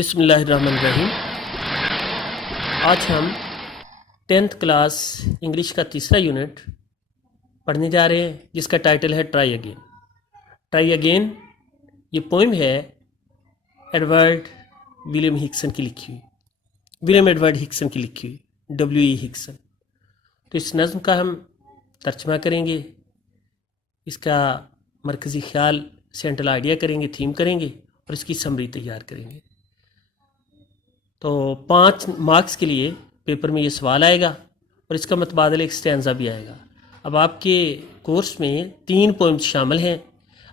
بسم اللہ الرحمن الرحیم۔ آج ہم 10th کلاس انگلش کا تیسرا یونٹ پڑھنے جا رہے ہیں جس کا ٹائٹل ہے ٹرائی اگین۔ ٹرائی اگین یہ پوئم ہے ایڈورڈ ولیم ہکسن کی لکھی ہوئی، ولیم ایڈورڈ ہکسن کی لکھی ہوئی، W.E. ہکسن۔ تو اس نظم کا ہم ترجمہ کریں گے، اس کا مرکزی خیال سینٹرل آئیڈیا کریں گے، تھیم کریں گے اور اس کی سمری تیار کریں گے۔ تو 5 مارکس کے لیے پیپر میں یہ سوال آئے گا اور اس کا متبادل ایک اسٹینزا بھی آئے گا۔ اب آپ کے کورس میں 3 پوئمز شامل ہیں،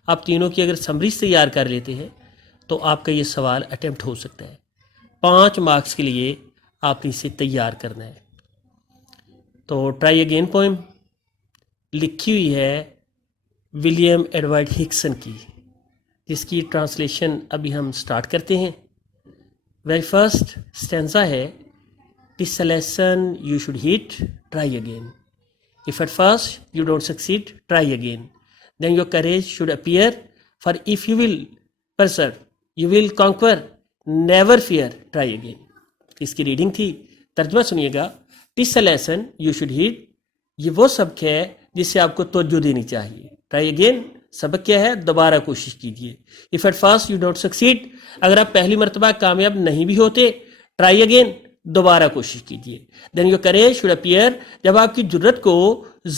آپ تینوں کی اگر سمریز تیار کر لیتے ہیں تو آپ کا یہ سوال اٹیمپٹ ہو سکتا ہے۔ 5 مارکس کے لیے آپ نے اسے تیار کرنا ہے۔ تو ٹرائی اگین پوئم لکھی ہوئی ہے ولیم ایڈورڈ ہکسن کی، جس کی ٹرانسلیشن ابھی ہم سٹارٹ کرتے ہیں۔ ویری فرسٹ اسٹینزا ہے "Tis a lesson you should heed, try again. If at first you don't succeed, try again. Then your courage should appear, for if you will persevere, you will conquer. Never fear, try again." اس کی reading تھی، ترجمہ سنیے گا۔ "Tis a lesson you should heed." یہ وہ سبق ہے جس سے آپ کو توجہ دینی چاہیے۔ ٹرائی اگین سبق کیا ہے؟ دوبارہ کوشش کیجیے۔ If at first you don't succeed، اگر آپ پہلی مرتبہ کامیاب نہیں بھی ہوتے، ٹرائی اگین دوبارہ کوشش کیجیے۔ Then your courage should appear، جب آپ کی جرت کو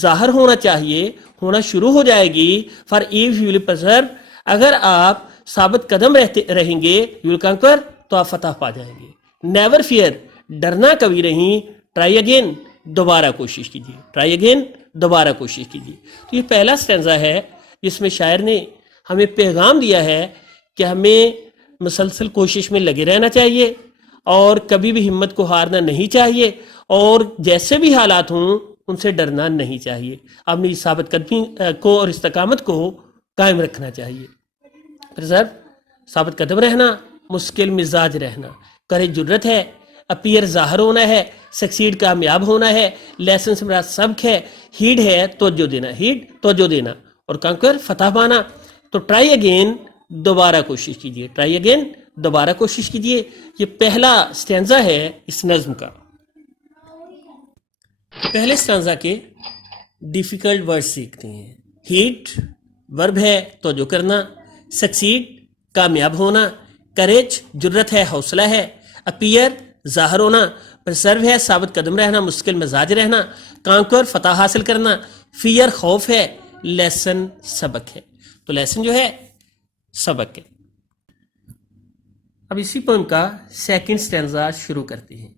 ظاہر ہونا چاہیے، ہونا شروع ہو جائے گی۔ For if you will persevere، اگر آپ ثابت قدم رہیں گے، you will conquer، تو آپ فتح پا جائیں گے۔ Never fear، ڈرنا کبھی نہیں۔ ٹرائی اگین دوبارہ کوشش کیجیے۔ ٹرائی اگین دوبارہ کوشش کیجیے۔ تو یہ پہلا اسٹینزا ہے جس میں شاعر نے ہمیں پیغام دیا ہے کہ ہمیں مسلسل کوشش میں لگے رہنا چاہیے اور کبھی بھی ہمت کو ہارنا نہیں چاہیے، اور جیسے بھی حالات ہوں ان سے ڈرنا نہیں چاہیے۔ اپنی ثابت قدمی کو اور استقامت کو قائم رکھنا چاہیے۔ ثابت قدم رہنا، مشکل مزاج رہنا، کریج جرت ہے، اپیئر ظاہر ہونا ہے، سکسیڈ کامیاب ہونا ہے، لیسن سے مراد سبق ہے، ہیڈ ہے توجہ دینا، ہیڈ توجہ دینا، اور کانکر فتح پانا۔ تو ٹرائی اگین دوبارہ کوشش کیجیے۔ ٹرائی اگین دوبارہ کوشش کیجیے، یہ پہلا اسٹینزا ہے اس نظم کا۔ پہلے اسٹینزا کے ڈیفیکلٹ ورڈ سیکھتے ہیں۔ ہیٹ ورب ہے توجہ کرنا، سکسیڈ کامیاب ہونا، کریج جرت ہے حوصلہ ہے، اپیئر ظاہر ہونا، پرسرو ہے ثابت قدم رہنا مشکل مزاج رہنا، کانکر فتح حاصل کرنا، فیئر خوف ہے، لیسن سبق ہے۔ تو لیسن جو ہے سبق ہے۔ اب اسی پوئم کا سیکنڈ اسٹینزا شروع کرتے ہیں۔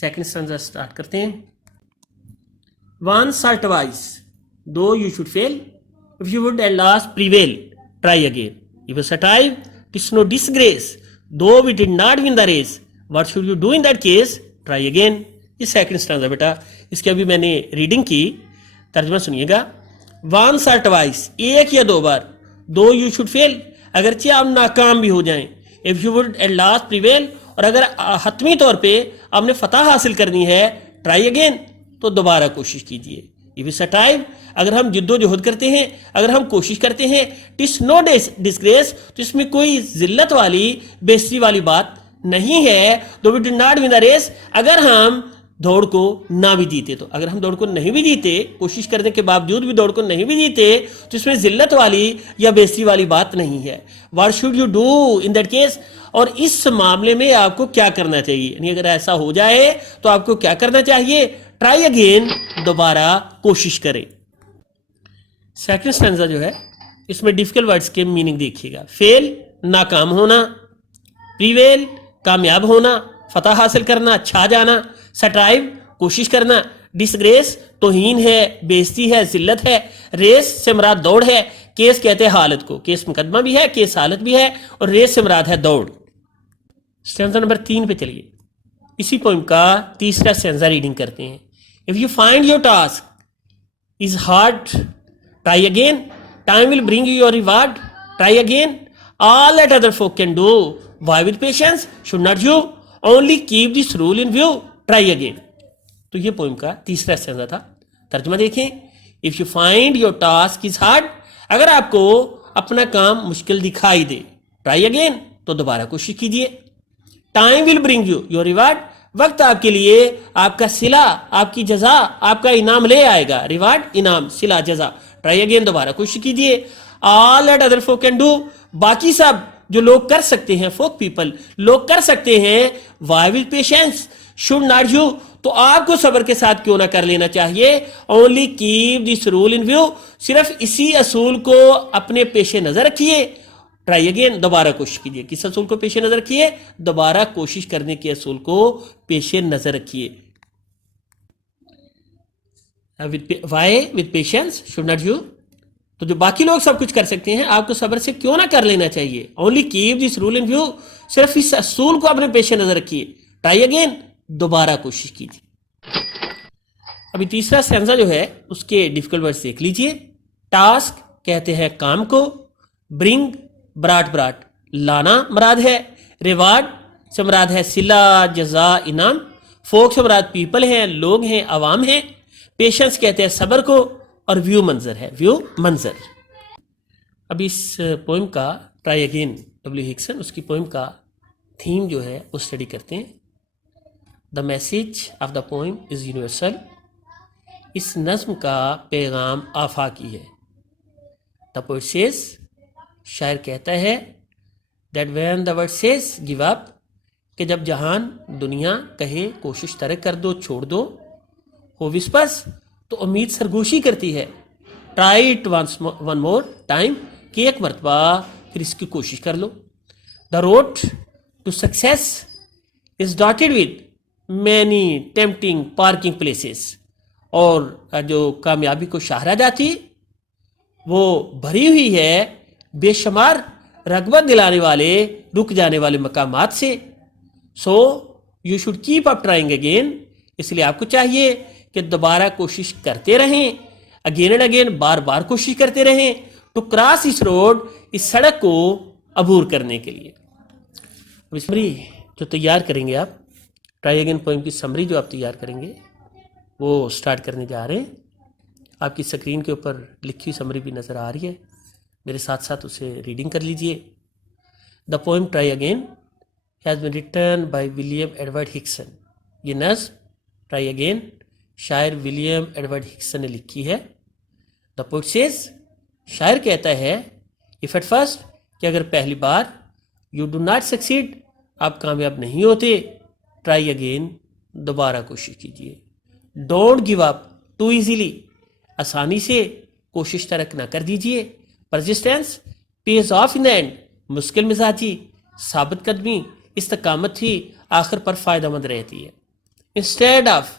سیکنڈ اسٹینزا سٹارٹ کرتے ہیں۔ "Once or twice, though you should fail, if you would at last prevail, try again. If you strive, 'tis no disgrace, though we did not win the race. What should you do in that case? Try again." یہ second stanza بیٹا، اس کی ابھی میں نے reading کی، ترجمہ سنیے گا۔ "Once or twice، ایک یا 2 بار، though you should fail، اگرچہ آپ ناکام بھی ہو جائیں، if you would at last prevail، اور اگر حتمی طور پہ آپ نے فتح حاصل کرنی ہے، try again، تو دوبارہ کوشش کیجیے۔ if you strive، اگر ہم جد و جہد کرتے ہیں، اگر ہم کوشش کرتے ہیں، 'tis no disgrace، تو اس میں کوئی ذلت والی بےعزتی والی بات نہیں ہے۔ though we did not win the race، اگر ہم دوڑ کو نہ بھی جیتے، تو اگر ہم دوڑ کو نہیں بھی جیتے، کوشش کرنے کے باوجود بھی دوڑ کو نہیں بھی جیتے، تو اس میں ذلت والی یا بےعزتی والی بات نہیں ہے۔ what should you do in that case، اور اس معاملے میں آپ کو کیا کرنا چاہیے، یعنی اگر ایسا ہو جائے تو آپ کو کیا کرنا چاہیے؟ ٹرائی اگین دوبارہ کوشش کریں۔ سیکنڈ اسٹینزا جو ہے اس میں ڈیفیکلٹ ورڈز کے میننگ دیکھیے گا۔ فیل ناکام ہونا، پریویل کامیاب ہونا، فتح حاصل کرنا، چھا جانا، سٹرائیو کوشش کرنا، ڈسگریس توہین ہے، بےعزتی ہے، ذلت ہے، ریس سے مراد دوڑ ہے، کیس کہتے ہیں حالت کو، کیس مقدمہ بھی ہے، کیس حالت بھی ہے، اور ریس سے مراد ہے دوڑ۔ اسٹینزا نمبر 3 پہ چلیے، اسی پوئم کا تیسرا اسٹینزا ریڈنگ کرتے ہیں۔ "If you find your task is hard, try again. Time will bring you your reward. Try again. All that other folk can do. Why with patience should not you? Only keep this rule in view. Try again." تو یہ poem کا تیسرا stanza تھا۔ ترجمہ دیکھیں۔ "If you find your task is hard، اگر آپ کو اپنا کام مشکل دکھائی دے، try again، تو دوبارہ کوشش کیجیے۔ Time will bring you your reward. وقت آپ کے لیے آپ کا صلہ، آپ کی جزا، آپ کا انعام لے آئے گا. ریوارڈ، انعام، صلہ، جزا. ٹرائی اگین، دوبارہ کوشش کیجئے. All that other folk can do, باقی سب جو لوگ کر سکتے ہیں، فوک پیپل لوگ کر سکتے ہیں، why with patience should not you, تو آپ کو صبر کے ساتھ کیوں نہ کر لینا چاہیے. Only keep this rule in view, صرف اسی اصول کو اپنے پیش نظر رکھیے. ٹرائی اگین، دوبارہ کوشش کیجئے. کس اصول کو پیش نظر رکھیے؟ دوبارہ کوشش کرنے کے اصول کو پیش نظر رکھیے. Why with patience should not you, تو جو باقی لوگ سب کچھ کر سکتے ہیں آپ کو صبر سے کیوں نہ کر لینا چاہیے. Only keep this rule in view, صرف اس اصول کو اپنے پیش نظر رکھیے. ٹرائی اگین، دوبارہ کوشش کیجیے. ابھی تیسرا سٹینزا جو ہے اس کے ڈیفیکلٹ ورڈز دیکھ لیجئے. ٹاسک کہتے ہیں کام کو، برنگ براٹ لانا مراد ہے، ریوارڈ سے مراد ہے صلہ، جزا، انعام، فوک سے مراد پیپل ہیں، لوگ ہیں، عوام ہیں، پیشنس کہتے ہیں صبر کو، اور ویو منظر ہے، ویو منظر. اب اس پوئم کا ٹرائی اگین ڈبلیو ہکسن، اس کی پوئم کا تھیم جو ہے وہ اسٹڈی کرتے ہیں. The message of the poem is universal, اس نظم کا پیغام آفاقی ہے. دا پوئٹ سیز، شاعر کہتا ہے، that when the world says give up, کہ جب جہان دنیا کہے کوشش ترک کر دو، چھوڑ دو، ہو وسپرس، تو امید سرگوشی کرتی ہے. Try it one more time, کہ ایک مرتبہ پھر اس کی کوشش کر لو. The road to success is dotted with many tempting parking places, اور جو کامیابی کو شاہراہ جاتی وہ بھری ہوئی ہے بے شمار رغبت دلانے والے، رک جانے والے مقامات سے. So you should keep up trying again, اس لیے آپ کو چاہیے کہ دوبارہ کوشش کرتے رہیں، اگین اینڈ اگین، بار بار کوشش کرتے رہیں، ٹو کراس اس روڈ، اس سڑک کو عبور کرنے کے لیے. سمری جو تیار کریں گے آپ، ٹرائی اگین پوئم کی سمری جو آپ تیار کریں گے وہ سٹارٹ کرنے جا رہے ہیں. آپ کی سکرین کے اوپر لکھی ہوئی سمری بھی نظر آ رہی ہے، میرے ساتھ ساتھ اسے ریڈنگ کر لیجئے. The poem Try Again has been written by William Edward Hickson. یہ نظم ٹرائی اگین شاعر ولیم ایڈورڈ ہکسن نے لکھی ہے. دا پوئٹ سیز، شاعر کہتا ہے، اف ایٹ فرسٹ، کہ اگر پہلی بار، یو ڈو ناٹ سکسیڈ، آپ کامیاب نہیں ہوتے، ٹرائی اگین، دوبارہ کوشش کیجیے. Don't give up too easily, آسانی سے کوشش ترک نہ کر دیجیے. Persistence pays off in end, مشکل مزاجی، ثابت قدمی، استقامت ہی آخر پر فائدہ مند رہتی ہے. Instead of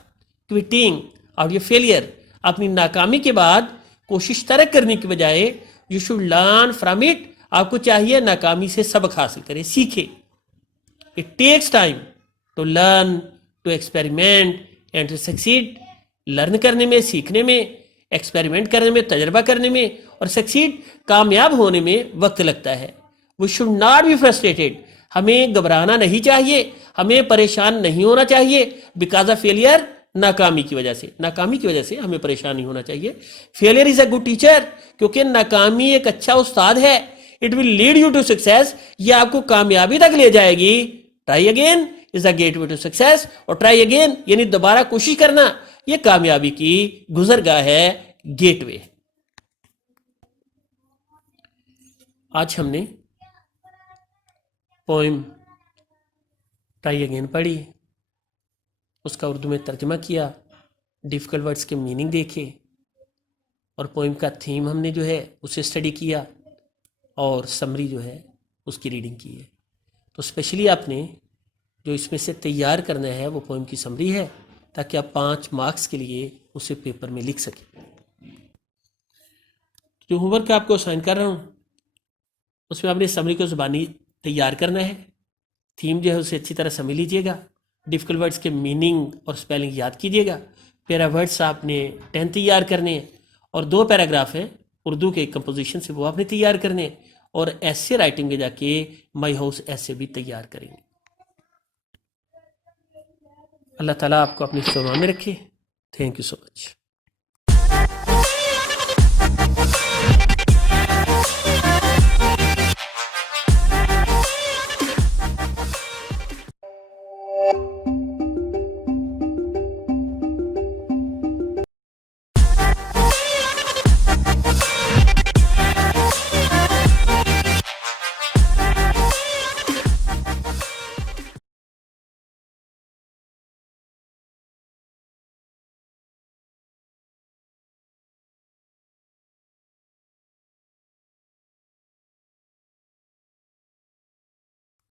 quitting over your failure, اپنی ناکامی کے بعد کوشش ترک کرنے کی بجائے، you should learn from it, آپ کو چاہیے ناکامی سے سبق حاصل کریں، سیکھیں. It takes time to learn, to experiment and to succeed. Learn کرنے میں، سیکھنے میں، ایکسپیریمنٹ کرنے میں، تجربہ کرنے میں، اور سکسیڈ، کامیاب ہونے میں وقت لگتا ہے. We should not be frustrated, ہمیں گھبرانا نہیں چاہیے، ہمیں پریشان نہیں ہونا چاہیے. بیکاز آف فیلئر، ناکامی کی وجہ سے، ناکامی کی وجہ سے ہمیں پریشان نہیں ہونا چاہیے. Failure is a good teacher, کیونکہ ناکامی ایک اچھا استاد ہے. It will lead you to success, یہ آپ کو کامیابی تک لے جائے گی. Try again is a gateway to success, اور ٹرائی اگین یعنی دوبارہ کوشش کرنا، یہ کامیابی کی گزرگاہ ہے، گیٹ وے. آج ہم نے پوئم ٹرائی اگین پڑھی، اس کا اردو میں ترجمہ کیا، ڈیفیکلٹ ورڈز کے میننگ دیکھے، اور پوئم کا تھیم ہم نے جو ہے اسے اسٹڈی کیا، اور سمری جو ہے اس کی ریڈنگ کی ہے. تو اسپیشلی آپ نے جو اس میں سے تیار کرنا ہے وہ پوئم کی سمری ہے، تاکہ آپ 5 مارکس کے لیے اسے پیپر میں لکھ سکیں. جو ہوم ورک آپ کو اسائن کر رہا ہوں اس میں آپ نے سمری کو زبانی تیار کرنا ہے. تھیم جو ہے اسے اچھی طرح سمجھ لیجیے گا، ڈیفیکلٹ ورڈز کے میننگ اور اسپیلنگ یاد کیجیے گا. پیرا ورڈز آپ نے 10 تیار کرنے ہیں، اور 2 پیراگراف ہیں اردو کے کمپوزیشن سے، وہ آپ نے تیار کرنے ہیں، اور ایسے رائٹنگ میں جا کے مائی ہاؤس ایسے بھی تیار کریں گے. اللہ تعالیٰ آپ کو اپنی حفظ و امان میں رکھے. Thank you so much.